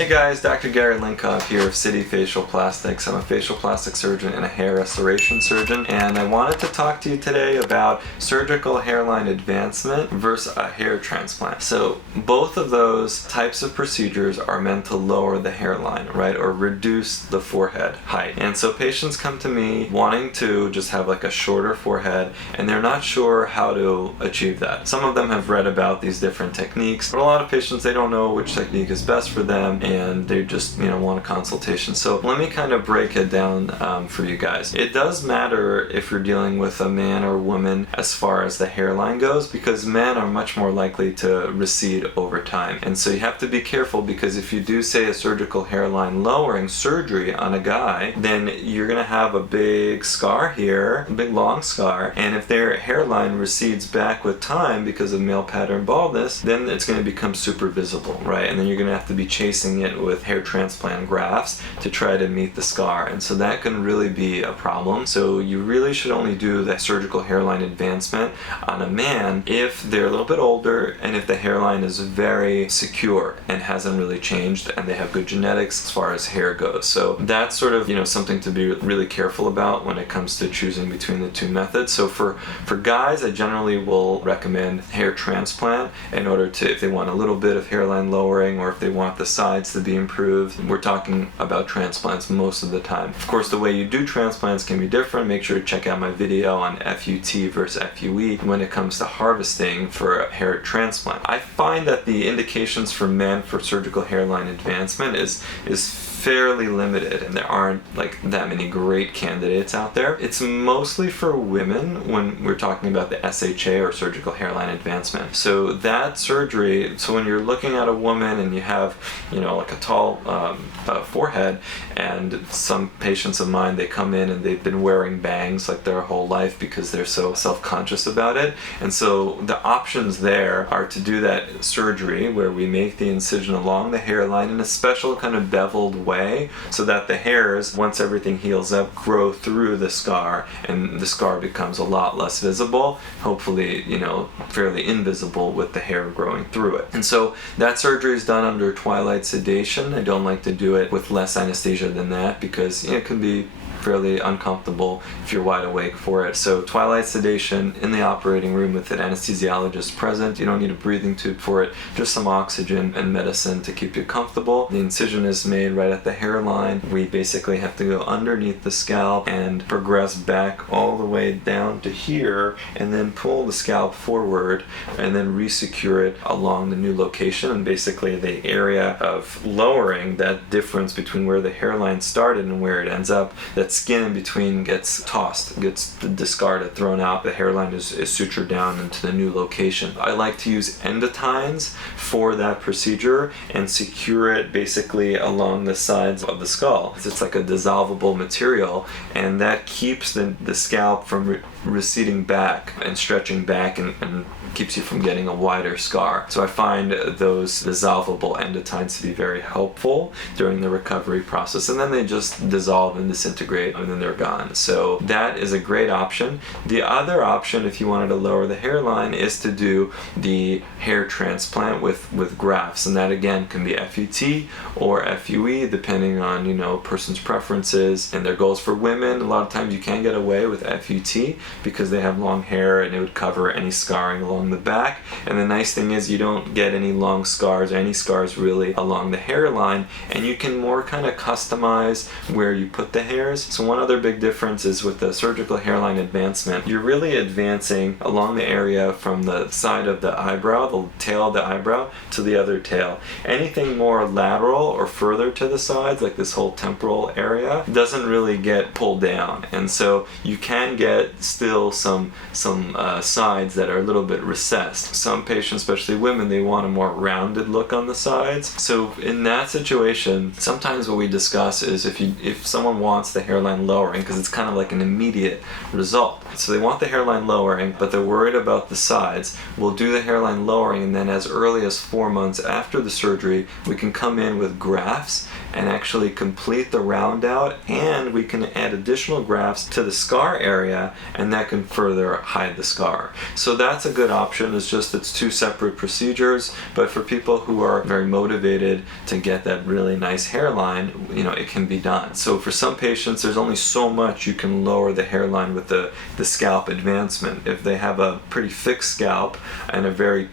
Hey guys, Dr. Gary Linkov here of City Facial Plastics. I'm a facial plastic surgeon and a hair restoration surgeon, and I wanted to talk to you today about surgical hairline advancement versus a hair transplant. So both of those types of procedures are meant to lower the hairline, right, or reduce the forehead height. And so patients come to me wanting to just have like a shorter forehead, and they're not sure how to achieve that. Some of them have read about these different techniques, but a lot of patients, they don't know which technique is best for them, and they just want a consultation. So let me kind of break it down for you guys. It does matter if you're dealing with a man or woman as far as the hairline goes, because men are much more likely to recede over time. And so you have to be careful, because if you do say a surgical hairline lowering surgery on a guy, then you're gonna have a big scar here, a big long scar, and if their hairline recedes back with time because of male pattern baldness, then it's gonna become super visible, right? And then you're gonna have to be chasing it with hair transplant grafts to try to meet the scar, and so that can really be a problem. So you really should only do the surgical hairline advancement on a man if they're a little bit older and if the hairline is very secure and hasn't really changed and they have good genetics as far as hair goes. So that's sort of something to be really careful about when it comes to choosing between the two methods. So for guys, I generally will recommend hair transplant in order to, if they want a little bit of hairline lowering or if they want the sides to be improved. We're talking about transplants most of the time. Of course, the way you do transplants can be different. Make sure to check out my video on FUT versus FUE when it comes to harvesting for a hair transplant. I find that the indications for men for surgical hairline advancement is fairly limited, and there aren't like that many great candidates out there. It's mostly for women when we're talking about the SHA or surgical hairline advancement. So that surgery, so when you're looking at a woman and you have like a tall forehead, and some patients of mine, they come in and they've been wearing bangs like their whole life because they're so self-conscious about it. And so the options there are to do that surgery where we make the incision along the hairline in a special kind of beveled way so that the hairs, once everything heals up, grow through the scar, and the scar becomes a lot less visible, hopefully fairly invisible with the hair growing through it. And so that surgery is done under twilight sedation. I don't like to do it with less anesthesia than that because it can be fairly uncomfortable if you're wide awake for it. So twilight sedation in the operating room with an anesthesiologist present. You don't need a breathing tube for it, just some oxygen and medicine to keep you comfortable. The incision is made right at the hairline. We basically have to go underneath the scalp and progress back all the way down to here, and then pull the scalp forward and then resecure it along the new location. And basically the area of lowering, that difference between where the hairline started and where it ends up, that skin in between gets tossed, gets discarded, thrown out. The hairline is sutured down into the new location. I like to use endotines for that procedure and secure it basically along the sides of the skull. It's like a dissolvable material, and that keeps the scalp from receding back and stretching back and keeps you from getting a wider scar. So I find those dissolvable endotines to be very helpful during the recovery process, and then they just dissolve and disintegrate and then they're gone. So that is a great option. The other option, if you wanted to lower the hairline, is to do the hair transplant with grafts, and that again can be FUT or FUE depending on person's preferences and their goals. For women, a lot of times you can get away with FUT because they have long hair and it would cover any scarring along the back, and the nice thing is you don't get any long scars or any scars really along the hairline, and you can more kind of customize where you put the hairs. So one other big difference is with the surgical hairline advancement, you're really advancing along the area from the side of the eyebrow, the tail of the eyebrow, to the other tail. Anything more lateral or further to the sides, like this whole temporal area, doesn't really get pulled down, and so you can get still some sides that are a little bit recessed. Some patients, especially women, they want a more rounded look on the sides. So in that situation, sometimes what we discuss is if someone wants the hairline lowering, because it's kind of like an immediate result. So they want the hairline lowering, but they're worried about the sides. We'll do the hairline lowering, and then as early as 4 months after the surgery, we can come in with grafts and actually complete the round out, and we can add additional grafts to the scar area, and and that can further hide the scar. So that's a good option. It's just it's two separate procedures, but for people who are very motivated to get that really nice hairline, it can be done. So for some patients, there's only so much you can lower the hairline with the scalp advancement. If they have a pretty thick scalp and a very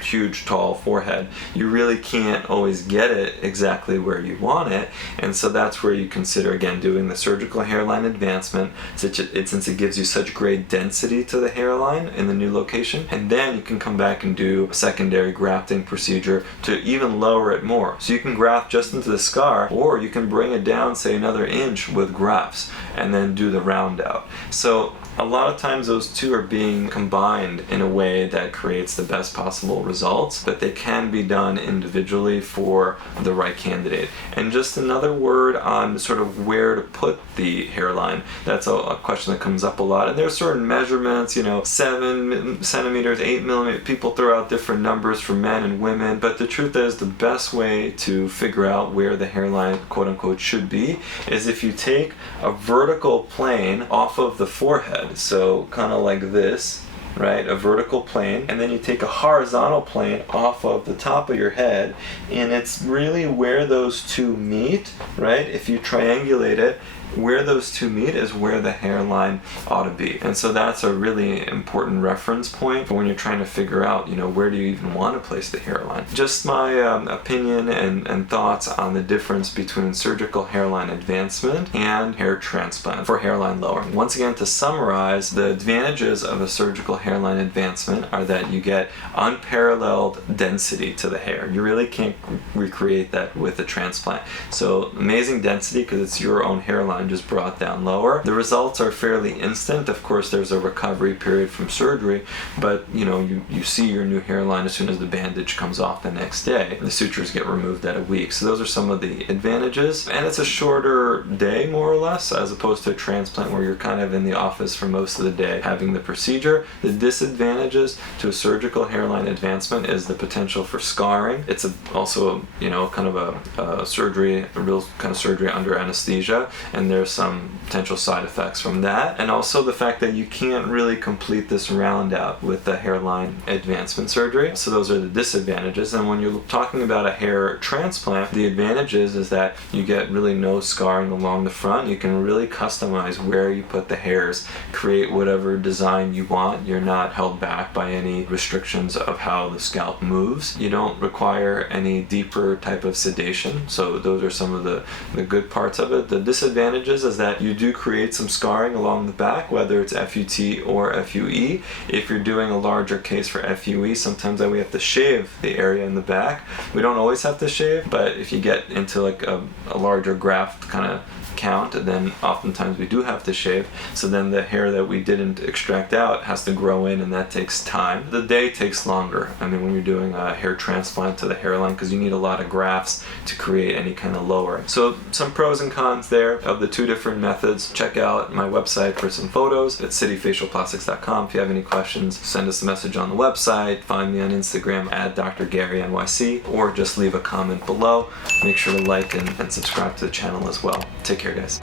huge tall forehead, you really can't always get it exactly where you want it, and so that's where you consider again doing the surgical hairline advancement, since it gives you such great density to the hairline in the new location, and then you can come back and do a secondary grafting procedure to even lower it more. So you can graft just into the scar, or you can bring it down, say another inch with grafts, and then do the round out. So a lot of times those two are being combined in a way that creates the best possible results, but they can be done individually for the right candidate. And just another word on sort of where to put the hairline. That's a question that comes up a lot. And there's certain measurements, 7 centimeters, 8 millimeters. People throw out different numbers for men and women, but the truth is the best way to figure out where the hairline, quote unquote, should be is if you take a vertical plane off of the forehead. So kind of like this, right? A vertical plane, and then you take a horizontal plane off of the top of your head, and it's really where those two meet, right? If you triangulate it, where those two meet is where the hairline ought to be. And so that's a really important reference point for when you're trying to figure out, where do you even want to place the hairline. Just my opinion and thoughts on the difference between surgical hairline advancement and hair transplant for hairline lowering. Once again, to summarize, the advantages of a surgical hairline advancement are that you get unparalleled density to the hair. You really can't recreate that with a transplant. So amazing density because it's your own hairline just brought down lower. The results are fairly instant. Of course, there's a recovery period from surgery, but you see your new hairline as soon as the bandage comes off the next day. The sutures get removed at a week. So those are some of the advantages. And it's a shorter day, more or less, as opposed to a transplant where you're kind of in the office for most of the day having the procedure. The disadvantages to a surgical hairline advancement is the potential for scarring. It's also kind of a surgery, a real kind of surgery under anesthesia, and there's some potential side effects from that, and also the fact that you can't really complete this round out with the hairline advancement surgery. So those are the disadvantages. And when you're talking about a hair transplant, the advantages is that you get really no scarring along the front. You can really customize where you put the hairs, create whatever design you want. You're not held back by any restrictions of how the scalp moves. You don't require any deeper type of sedation. So those are some of the good parts of it. The disadvantages is that you do create some scarring along the back, whether it's FUT or FUE. If you're doing a larger case for FUE, sometimes we have to shave the area in the back. We don't always have to shave, but if you get into like a larger graft kind of count, then oftentimes we do have to shave. So then the hair that we didn't extract out has to grow in, and that takes time. The day takes longer. I mean, when you're doing a hair transplant to the hairline, because you need a lot of grafts to create any kind of lowering. So some pros and cons there of the two different methods. Check out my website for some photos at cityfacialplastics.com. If you have any questions, send us a message on the website, find me on Instagram at Dr. Gary NYC, or just leave a comment below. Make sure to like and subscribe to the channel as well. Take care, guys.